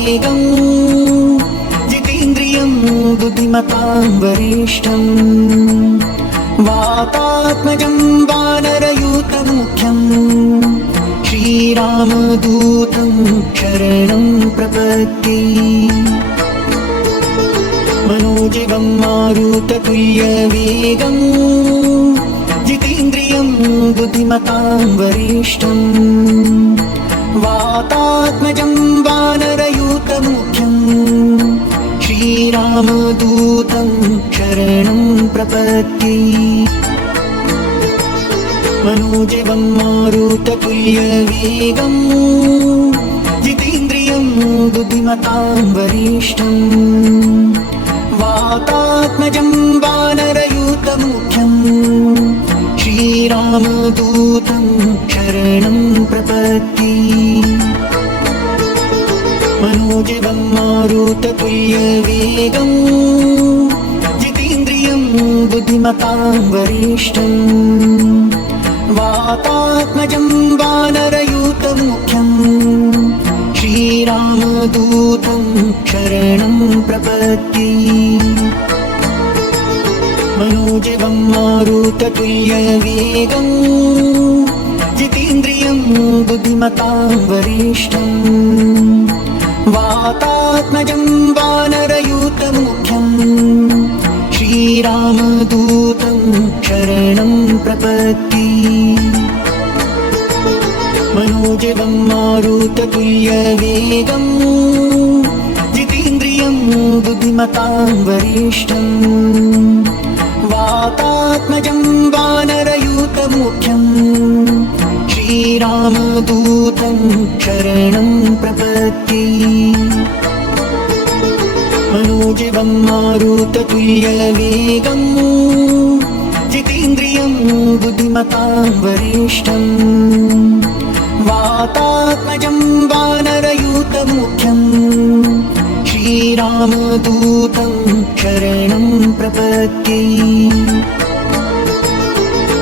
वेगम् जितेन्द्रियं बुद्धिमतां वरिष्ठम् वातात्मजं वानरयूतमुख्यम् श्रीरामदूतं शरणं प्रपद्ये मनोजवं मारुततुल्यवेगम् जितेन्द्रियं बुद्धिमतां वरिष्ठम् वातात्मजं वानरयूतमुख्यम् श्रीरामदूतं शरणं प्रपद्ये मनोजवं मारुततुल्यवेगम् जितेन्द्रियं बुद्धिमतां वरिष्ठम् वातात्मजं वानरयूतमुख्यम् श्रीरामदूतं शरणं प्रपद्ये मनोजवं मारुततुल्यवेगम् जितेन्द्रियं बुद्धिमतां वरिष्ठम् वातात्मजं वानरयूतमुख्यम् श्रीरामदूतं शरणं प्रपद्ये मनोजवं मारुततुल्यवेगम् जितेन्द्रियं बुद्धिमतां वरिष्ठम् वातात्मजं वानरयूतमुख्यम् श्रीरामदूतं शरणं प्रपद्ये मनोजवं मारुततुल्यवेगम् जितेन्द्रियं बुद्धिमतां वरिष्ठम् वातात्मजं वानरयूतमुख्यम् श्रीरामदूतं शरणं प्रपद्ये मनोजवं मारुततुल्यवेगम् जितेन्द्रियं बुद्धिमतां वरिष्ठम् वातात्मजं वानरयूतमुख्यम् श्रीरामदूतं शरणं प्रपद्ये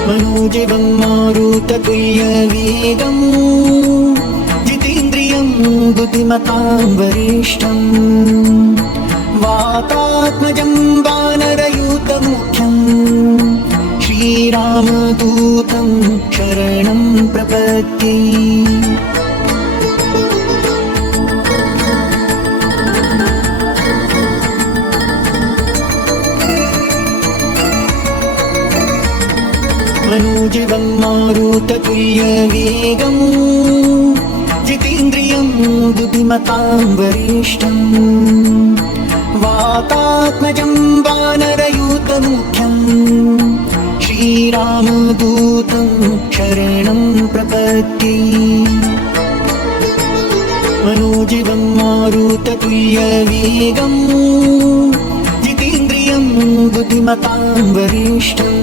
मनोजवं मारुततुल्यवेगम् जितेन्द्रियं बुद्धिमतां वरिष्ठम् वातात्मजं वानरयूतमुख्यम् श्रीरामदूतं शरणं प्रपद्ये मनोजवं मारुततुल्यवेगम् जितेन्द्रियं बुद्धिमतां वरिष्ठम् वातात्मजं वानरयूतमुख्यम् श्रीरामदूतं शरणं प्रपद्ये मनोजवं मारुततुल्यवेगम् जितेन्द्रियं बुद्धिमतां वरिष्ठम्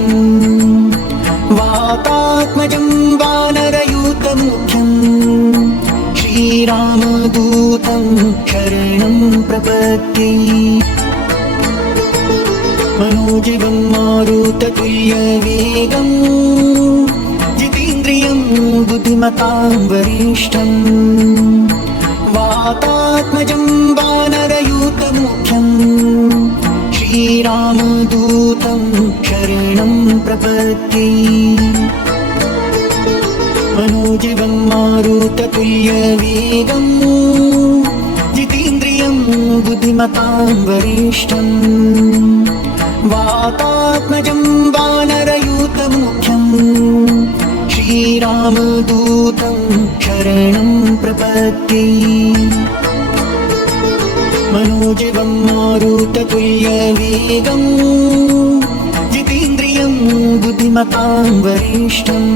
वातात्मजं वानरयूतमुख्यम् श्रीरामदूतं शरणं प्रपद्ये मनोजवं मारुततुल्यवेगम् जितेन्द्रियं बुद्धिमतां वरिष्ठम् वातात्मजं वानरयूतमुख्यम् श्रीरामदूतं शरणं प्रपद्ये मनोजवं मारुततुल्यवेगम् जितेन्द्रियं बुद्धिमतां वरिष्ठम् वातात्मजं वानरयूतमुख्यम् श्रीरामदूतं शरणं प्रपद्ये मनोजवं मारुततुल्यवेगम् जितेन्द्रियं बुद्धिमतां वरिष्ठम्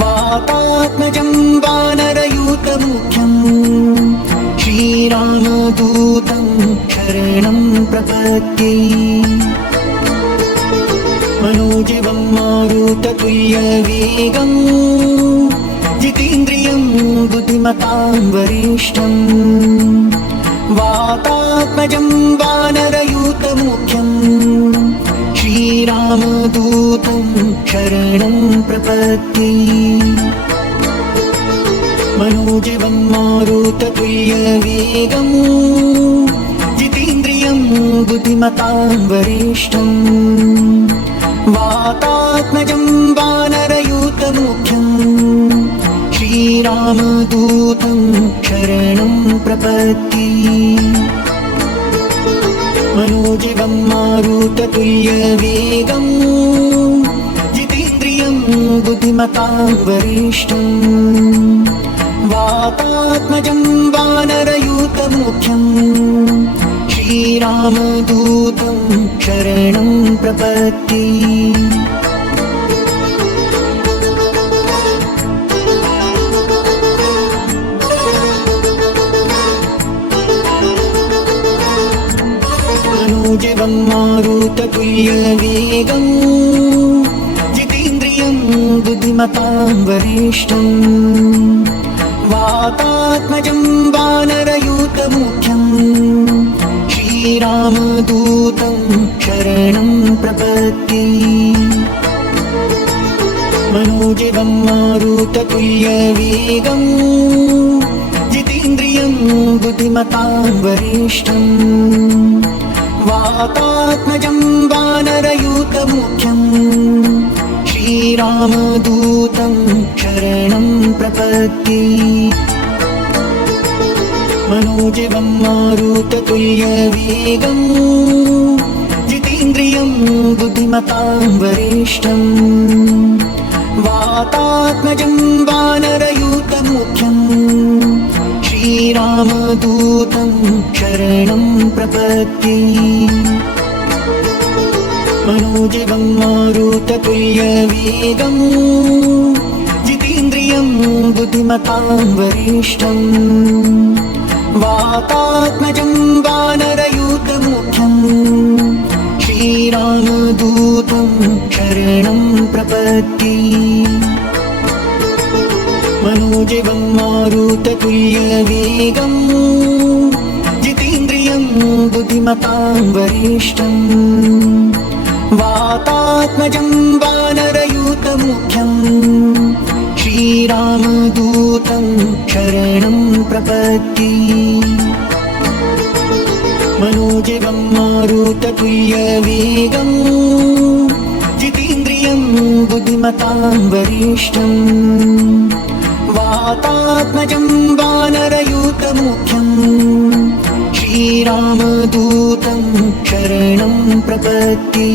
वातात्मजं वानरयूतमुख्यम् श्रीरामदूतं शरणं प्रपद्ये मनोजवं मारुततुल्यवेगम् जितेन्द्रियं बुद्धिमतां वरिष्ठम् वातात्मजं वानरयूतमुख्यम् श्रीरामदूतं शरणं प्रपद्ये मनोजवं मारुततुल्यवेगं जितेन्द्रियं बुद्धिमतां वरिष्ठं वातात्मजं वानरयूतमुख्यं श्रीरामदूतं शरणं प्रपत्ति मनोजवं मारुततुल्यवेगं जितेन्द्रियं बुद्धिमतां वरिष्ठं वातात्मजं वानरयूतमुख्यं श्रीरामदूतं शरणं प्रपत्ति मनोजवं मारुततुल्यवेगं जितेन्द्रियं बुद्धिमतां वरिष्ठं वातात्मजं वानरयूतमुख्यं श्रीरामदूतं शरणं प्रपत्ति मनोजवं मारुततुल्यवेगं जितेन्द्रियं बुद्धिमतां वरिष्ठं वातात्मजं वानरयूतमुख्यं श्रीरामदूतं शरणं प्रपत्ति मनोजवं मारुततुल्यवेगं जितेन्द्रियं बुद्धिमतां वरिष्ठं वातात्मजं वानरयूतमुख्यं श्रीरामदूतं शरणं प्रपत्ति मनोजवं मारुततुल्यवेगं जितेन्द्रियं बुद्धिमतां वरिष्ठं वातात्मजं वानरयूतमुख्यं श्रीरामदूतं शरणं प्रपत्ति मनोजवं मारुततुल्यवेगं जितेन्द्रियं बुद्धिमतां वरिष्ठं वातात्मजं वानरयूतमुख्यं श्रीरामदूतं शरणं प्रपत्ति मनोजवं मारुततुल्यवेगं जितेन्द्रियं बुद्धिमतां वरिष्ठं वातात्मजं वानरयूतमुख्यं श्रीरामदूतं शरणं प्रपत्ति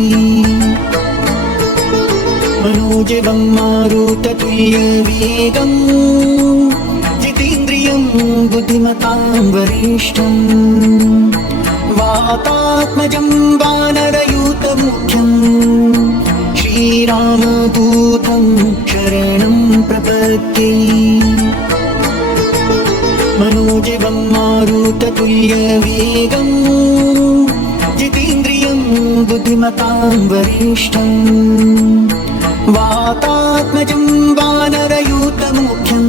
मनोजवं मारुततुल्यवेगं जितेन्द्रियं बुद्धिमतां वरिष्ठं वातात्मजं वानरयूतमुख्यं श्रीरामदूतं शरणं प्रपत्ति मनोजवं मारुततुल्यवेगं जितेन्द्रियं बुद्धिमतां वरिष्ठं वातात्मजं वानरयूतमुख्यं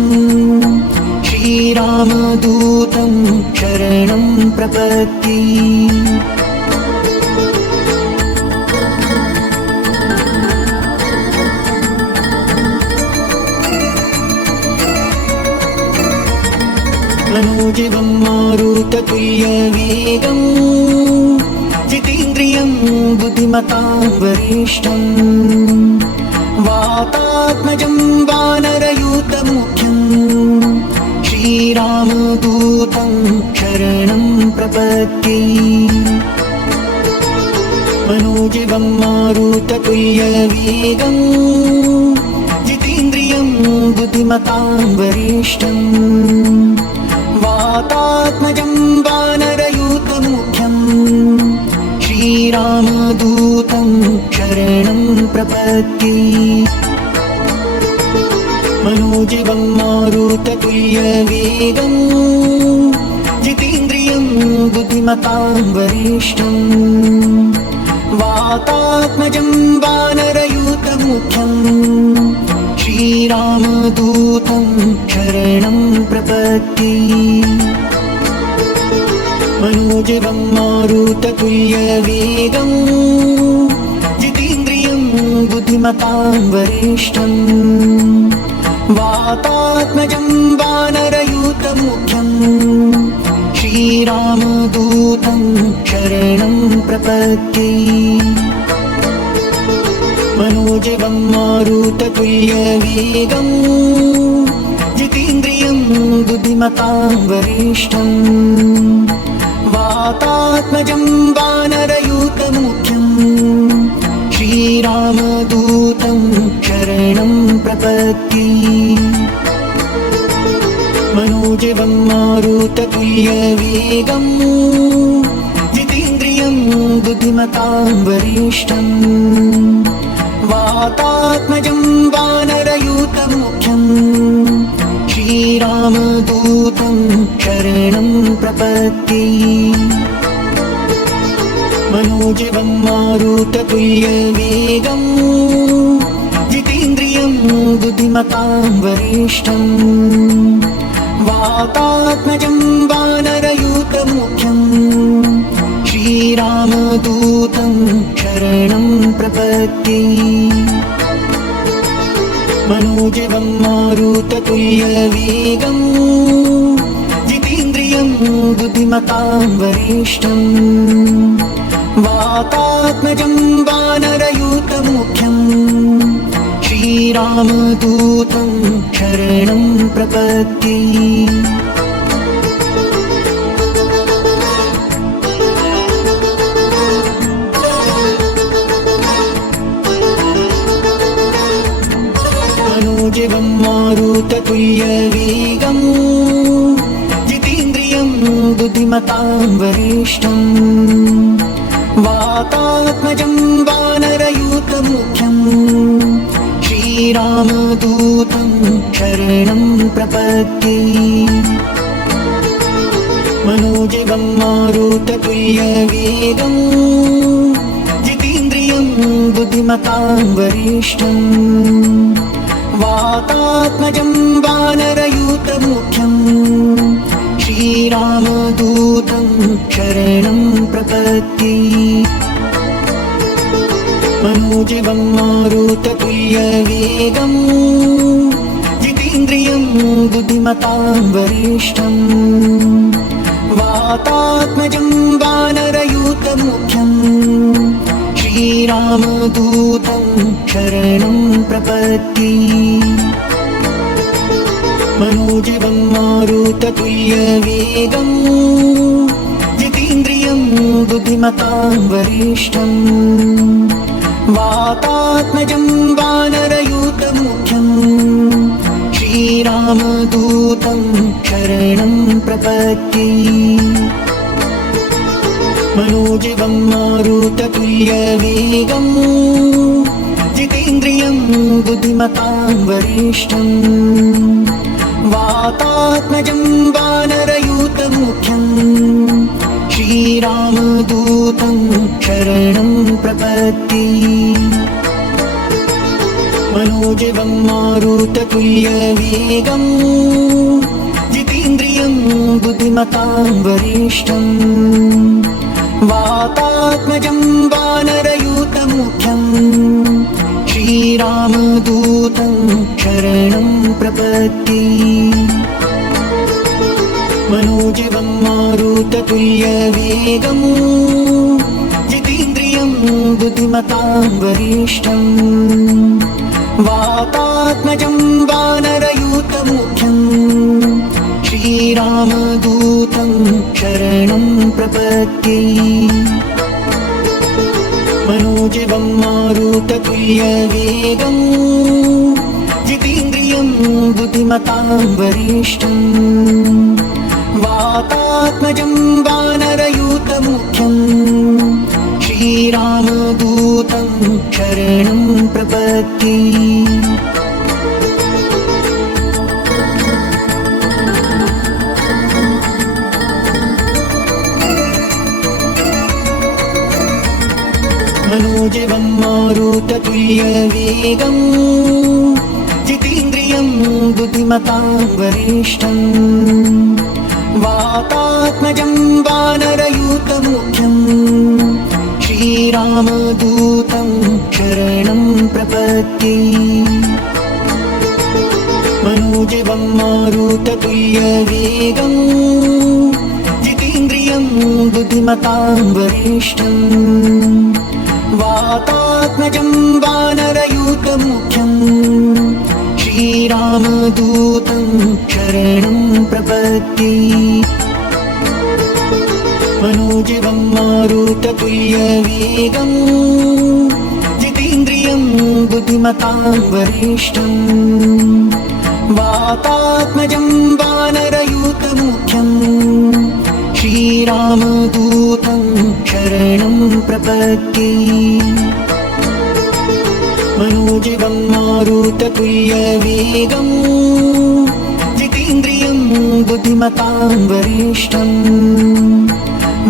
श्रीरामदूतं शरणं प्रपत्ति मनोजवं मारुततुल्यवेगं जितेन्द्रियं बुद्धिमतां वरिष्ठं वातात्मजं वानरयूतमुख्यं श्रीरामदूतं शरणं प्रपत्ति मनोजवं मारुततुल्यवेगं जितेन्द्रियं बुद्धिमतां वरिष्ठं वातात्मजं वानरयूतमुख्यं श्रीरामदूतं शरणं प्रपत्ति मनोजवं मारुततुल्यवेगं जितेन्द्रियं बुद्धिमतां वरिष्ठं वातात्मजं वानरयूतमुख्यं श्रीरामदूतं शरणं प्रपत्ति मनोजवं मारुततुल्यवेगं जितेन्द्रियं बुद्धिमतां वरिष्ठं वातात्मजं वानरयूतमुख्यं वातात्मजं श्रीरामदूतं शरणं प्रपद्ये मनोजवं मारुततुल्यवेगं जितेन्द्रियं बुद्धिमतां वरिष्ठं वातात्मजं वानरयूतमुख्यं श्रीरामदूतं शरणं प्रपद्ये मनोजवं मारुततुल्यवेगं जितेन्द्रियं बुद्धिमतां वरिष्ठं वातात्मजं वानरयूतमुख्यं श्रीरामदूतं शरणं प्रपद्ये मनोजवं मारुततुल्यवेगं जितेन्द्रियं बुद्धिमतां वरिष्ठं वातात्मजं वानरयूतमुख्यं श्रीरामदूतं शरणं प्रपद्ये मनोजवं मारुततुल्यवेगं जितेन्द्रियं बुद्धिमतां वरिष्ठं वातात्मजं वानरयूतमुख्यं श्रीरामदूतं शरणं प्रपद्ये मनोजवं मारुततुल्यवेगं जितेन्द्रियं बुद्धिमतां वरिष्ठं वातात्मजं वानरयूतमुख्यं श्रीरामदूतं शरणं प्रपद्ये मनोजवं मारुततुल्यवेगं जितेन्द्रियं बुद्धिमतां वरिष्ठं वातात्मजं वानरयूतमुख्यं श्रीरामदूतं शरणं प्रपद्ये मनोजवं मारुततुल्यवेगं जितेन्द्रियं बुद्धिमतां वरिष्ठं वातात्मजं वानरयूतमुख्यं श्रीरामदूतं शरणं प्रपद्ये मनोजवं मारुततुल्यवेगं जितेन्द्रियं बुद्धिमतां वरिष्ठं वातात्मजं वानरयूतमुख्यं श्रीरामदूतं शरणं प्रपद्ये मनोजवं मारुततुल्यवेगं जितेन्द्रियं बुद्धिमतां वरिष्ठं वातात्मजं वानरयूतमुख्यं श्रीरामदूतं शरणं प्रपद्ये मनोजवं मारुततुल्यवेगं जितेन्द्रियं बुद्धिमतां वरिष्ठं वातात्मजं वानरयूतमुख्यं श्रीरामदूतं शरणं प्रपद्ये मनोजवं मारुततुल्यवेगं जितेन्द्रियं बुद्धिमतां वरिष्ठं वातात्मजं वानरयूतमुख्यं श्रीरामदूतं शरणं प्रपद्ये मनोजवं मारुततुल्यवेगं जितेन्द्रियं बुद्धिमतां वरिष्ठं वातात्मजं वानरयूतमुख्यं श्रीरामदूतं शरणं प्रपद्ये मनोजवं मारुततुल्यवेगं जितेन्द्रियं बुद्धिमतां वरिष्ठं वातात्मजं वानरयूतमुख्यं श्रीरामदूतं शरणं प्रपद्ये मनोजवं मारुततुल्यवेगं जितेन्द्रियं बुद्धिमतां वरिष्ठं वातात्मजं वानरयूथमुख्यं श्रीरामदूतं शरणं प्रपद्ये मनोजवं मारुततुल्यवेगं जितेन्द्रियं बुद्धिमतां वरिष्ठं वातात्मजं वानरयूथमुख्यं श्रीरामदूतं शरणं प्रपद्ये मनोजवं मारुततुल्यवेगं जितेन्द्रियं बुद्धिमतां वरिष्ठं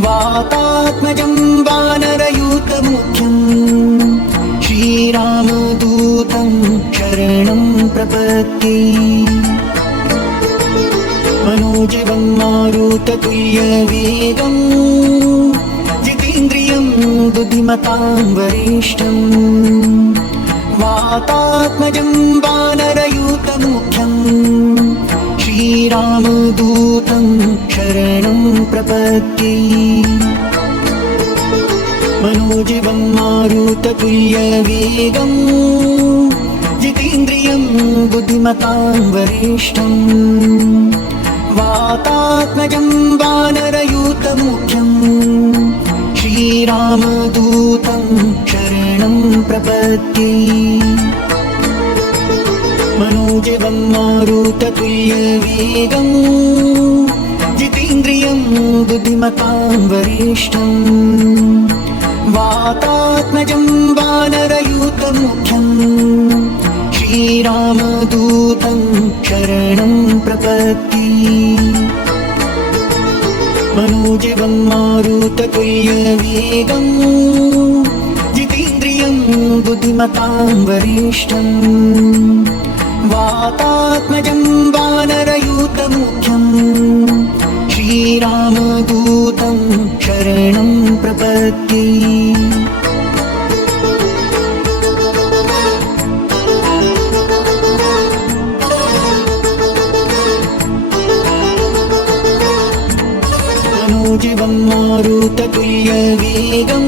वातात्मजं वानरयूथमुख्यं श्रीरामदूतं शरणं प्रपद्ये मनोजवं मारुततुल्यवेगं जितेन्द्रियं बुद्धिमतां वरिष्ठं वातात्मजं वानरयूथमुख्यं श्रीरामदूतं शरणं प्रपद्ये मनोजवं मारुततुल्यवेगं जितेन्द्रियं बुद्धिमतां वरिष्ठं वातात्मजं वानरयूथमुख्यं श्रीरामदूतं शरणं प्रपद्ये मनोजवं मारुततुल्यवेगं जितेन्द्रियं बुद्धिमतां वरिष्ठं वातात्मजं वानरयूथमुख्यं श्रीरामदूतं शरणं प्रपद्ये मनोजवं मारुततुल्यवेगं जितेन्द्रियं बुद्धिमतां वरिष्ठं वातात्मजं वानरयूथमुख्यं श्रीरामदूतं शरणं प्रपद्ये मनोजवं मारुततुल्यवेगं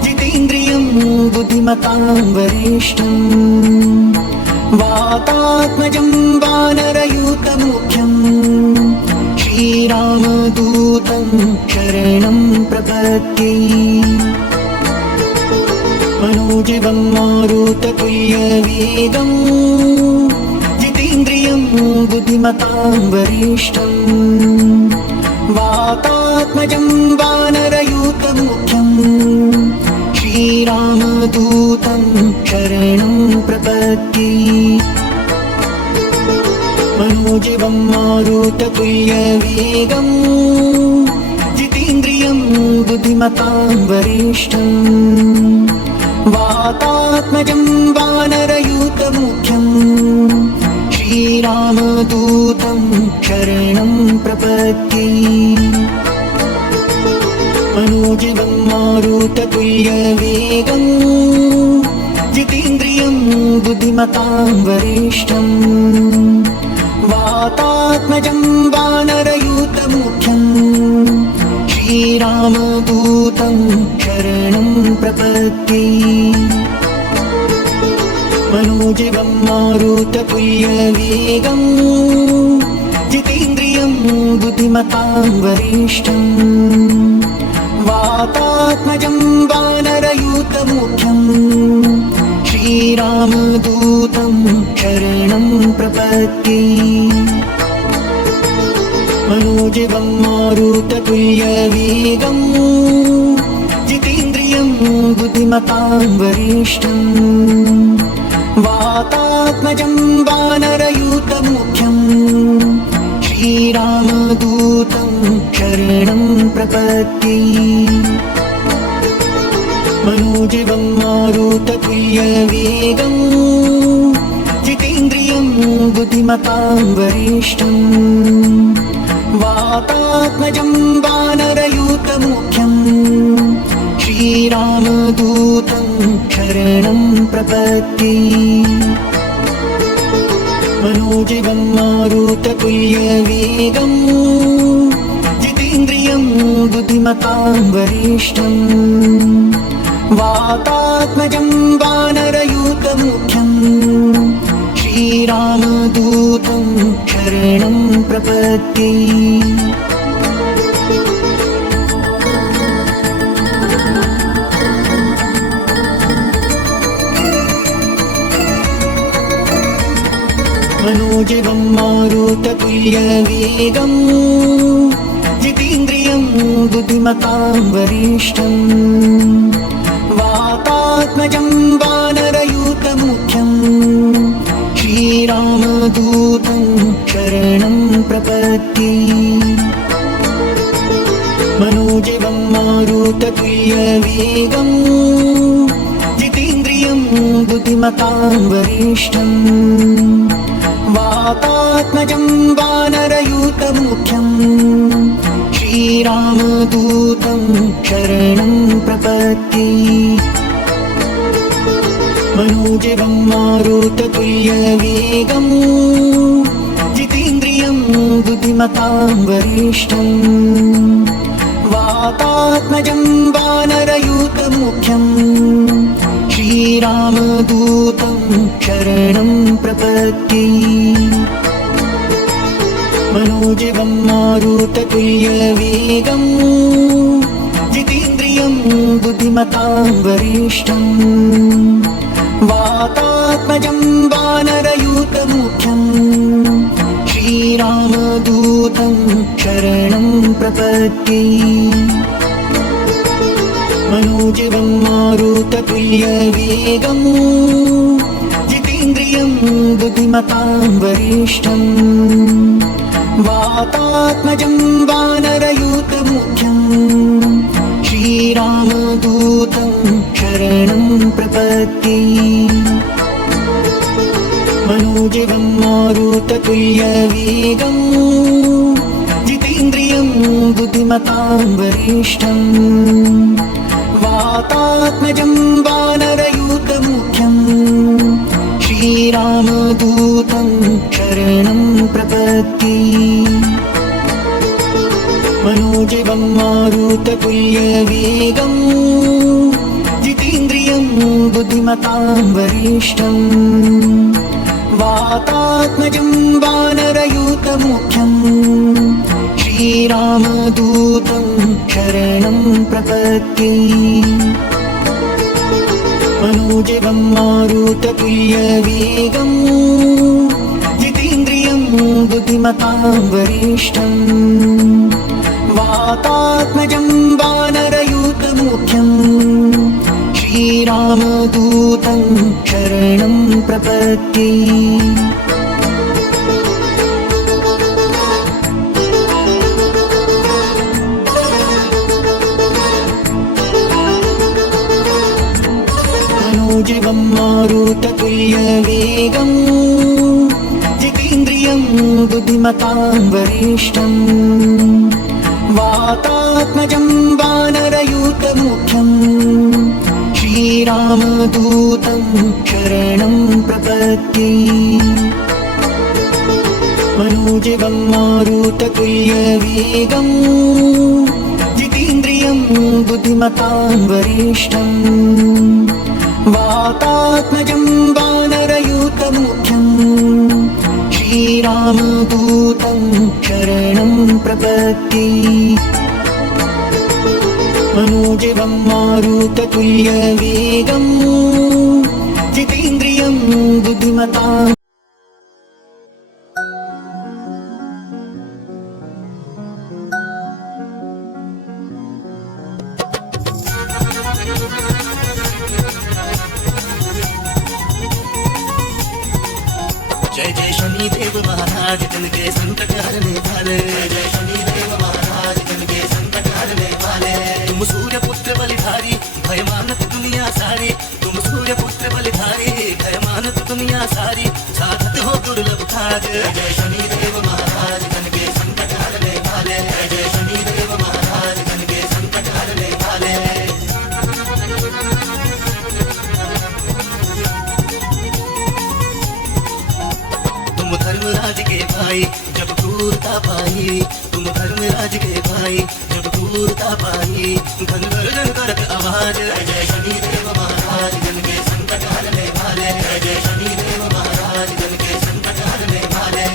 जितेन्द्रियं बुद्धिमतां वरिष्ठं वातात्मजं वानरयूथमुख्यं श्रीरामदूतं शरणं प्रपद्ये मनोजवं मारुततुल्यवेगं जितेन्द्रियं बुद्धिमतां वरिष्ठं वातात्मजं वानरयूथमुख्यं श्रीरामदूतं शरणं प्रपद्ये मनोजवं मारुततुल्यवेगं जितेन्द्रियं बुद्धिमतां वरिष्ठं वातात्मजं वानरयूथमुख्यं श्रीरामदूतं शरणं प्रपद्ये मनोजवं मारुततुल्यवेगं जितेन्द्रियं बुद्धिमतां वरिष्ठं वातात्मजं वानरयूथमुख्यं श्रीरामदूतं शरणं प्रपद्ये मनोजवं मारुततुल्यवेगं जितेन्द्रियं बुद्धिमतां वरिष्ठं वातात्मजं वानरयूथमुख्यं श्रीरामदूतं शरणं प्रपद्ये मनोजवं मारुततुल्यवेगं जितेन्द्रियं बुद्धिमतां वरिष्ठं वातात्मजं वानरयूथमुख्यं श्रीरामदूतं शरणं प्रपद्ये मनोजवं मारुततुल्यवेगं जितेन्द्रियं बुद्धिमतां वरिष्ठं वातात्मजं वानरयूथमुख्यं श्रीरामदूतं शरणं प्रपद्ये मनोजवं मारुततुल्यवेगम् जितेन्द्रियं बुद्धिमतां वरिष्ठम् वातात्मजं वानरयूतमुख्यम् श्रीरामदूतं शरणं प्रपद्ये। मनोजवं मारुततुल्यवेगम् जितेन्द्रियं बुद्धिमतां वरिष्ठम् वातात्मजं वानरयूतमुख्यम् श्रीरामदूतं शरणं प्रपद्ये। मनोजवं मारुततुल्यवेगम् जितेन्द्रियं बुद्धिमतां वरिष्ठम् वातात्मजं वानरयूतमुख्यम् श्रीरामदूतं शरणं प्रपद्ये। मनोजवं मारुततुल्यवेगम् जितेन्द्रियं बुद्धिमतां वरिष्ठम् वातात्मजं वानरयूतमुख्यम् श्रीरामदूतं शरणं प्रपद्ये। मनोजवं मारुततुल्यवेगम् जितेन्द्रियं बुद्धिमतां वरिष्ठम् वातात्मजं वानरयूतमुख्यम् श्रीरामदूतं शरणं प्रपद्ये। मनोजवं मारुततुल्यवेगम् जितेन्द्रियं बुद्धिमतां वरिष्ठम् वातात्मजं वानरयूतमुख्यम् श्रीरामदूतं शरणं प्रपद्ये। मनोजवं मारुततुल्यवेगम् जितेन्द्रियं बुद्धिमतां वरिष्ठम् वातात्मजं वानरयूतमुख्यम् श्रीरामदूतं शरणं प्रपद्ये। मनोजवं मारुततुल्यवेगम् जितेन्द्रियं बुद्धिमतां वरिष्ठम् वातात्मजं वानरयूतमुख्यम् श्रीरामदूतं शरणं प्रपद्ये। मनोजवं मारुततुल्यवेगम् जितेन्द्रियं बुद्धिमतां वरिष्ठम् वातात्मजं वानरयूतमुख्यम् श्रीरामदूतं शरणं प्रपद्ये। मनोजवं मारुततुल्यवेगम् जितेन्द्रियं बुद्धिमतां वरिष्ठम् वातात्मजं वानरयूतमुख्यम् श्रीरामदूतं शरणं प्रपद्ये। मनोजवं मारुततुल्यवेगम् जितेन्द्रियं बुद्धिमतां वरिष्ठम् वातात्मजं वानरयूतमुख्यम् श्रीरामदूतं शरणं प्रपद्ये। मनोजवं मारुततुल्यवेगम् जितेन्द्रियं बुद्धिमतां जय जय शनिदेव महाराज जन के संकट हरने वाले। जय शनिदेव महाराज जन के संकट हरने वाले। तुम सूर्य पुत्र बलिधारी भय मानत दुनिया सारी। तुम सूर्य पुत्र बलिधारी भय मानत दुनिया सारी। साधत हो दुर्लभ काज। जय शनिदेव महाराज जन के संकट हरने वाले। जय शनिदेव महाराज जन के संकट हरने वाले। तुम भाई जब क्रूरता पाई घन गर्जन करत आवाज जय जय शनिदेव महाराज जन के संकट हरने वाले जय जय शनिदेव महाराज जन के संकट हरने वाले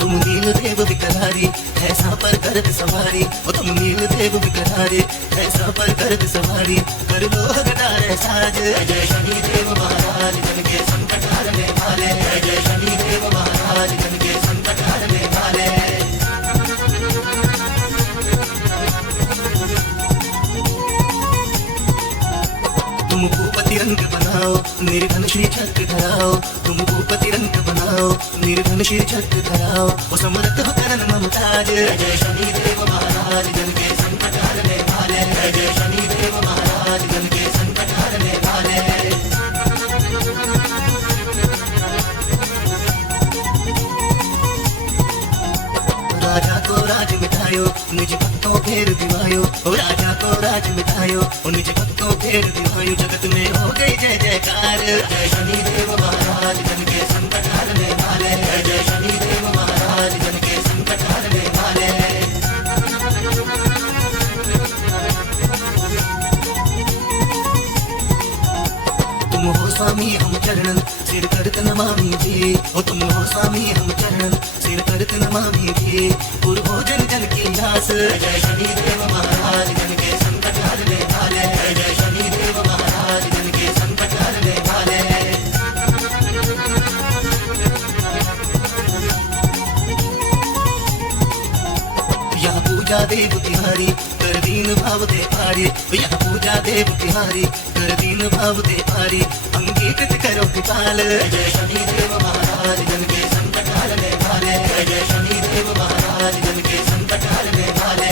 तुम नील देव विकरारी ऐसा पर करत सवारी ओ तुम नील देव विकरारी ऐसा पर करत सवारी कर लो गदार साज जय जय शनिदेव महाराज जन के संकट हरने वाले जय जय शनिदेव महाराज जन के संकट हरने वाले तुम भूपति रंग बनाओ निर्धन श्री चक्र धराओ तुम भूपति रंग बनाओ निर्धन श्री चक्र धराओ ओ समर्थ हो करन ममताज जय जय शनिदेव महाराज जन के संकट हरने वाले जय जय शनिदेव महाराज जन के संकट हरने वाले राजा को राज मिठायो निज भक्तों फेर दिवायो ओ राजा को राज मिठायो ओ निज भक्तों फेर दिवायो जगत में हो गई जय जयकार जय शनिदेव महाराज जन के संकट हरने वाले जय जय शनिदेव महाराज जन के संकट हरने वाले तुम हो स्वामी हम चरणन सिर करत नमामि जी ओ तुम हो स्वामी हम चरणन सिर करत नमामि जी पुर हो जन जन की आस जय जय शनिदेव महाराज जन के संकट हरने वाले जय जय शनिदेव महाराज जन के संकट हरने वाले यह पूजा देव तिहारी कर दीन भाव दे पारी यह पूजा देव तिहारी कर दीन भाव दे पारी अंगीकृत करो कृपाल जय जय शनिदेव महाराज जन के संकट हरने वाले जय जय शनिदेव महाराज जन के संकट हरने वाले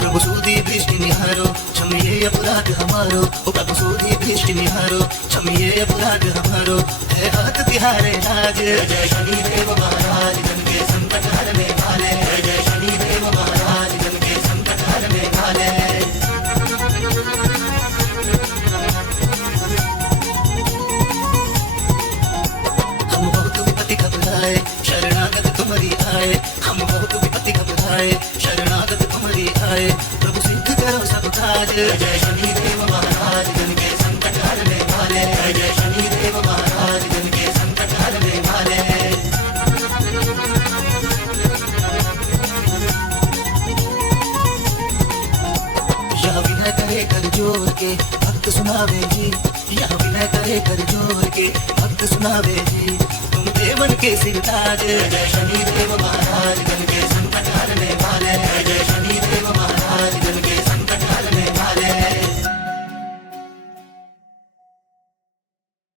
प्रभु सूदी दृष्टि निहारो क्षमिए अपराध हमारो ओ प्रभु सूदी दृष्टि निहारो क्षमिए अपराध हमारो है हाथ तिहारे राज जय जय शनिदेव महाराज जन के संकट हरने वाले जय जय शनिदेव महाराज जन के संकट हरने वाले हम बहुत विपत्ति घबराए शरणागत तुम्हारी आए हम बहुत विपत्ति घबराए शरणागत तुम्हारी आए प्रभु सिद्ध करो सब काज जय जय शनिदेव महाराज जन के संकट हरने वाले जय जय शनिदेव महाराज जन के संकट हरने वाले यह विनय करे कर जोर के भक्त सुनावे जी यह विनय करे कर जोर के भक्त सुनावे जी तुम देवन के सिर ताज जय जय शनिदेव महाराज जन के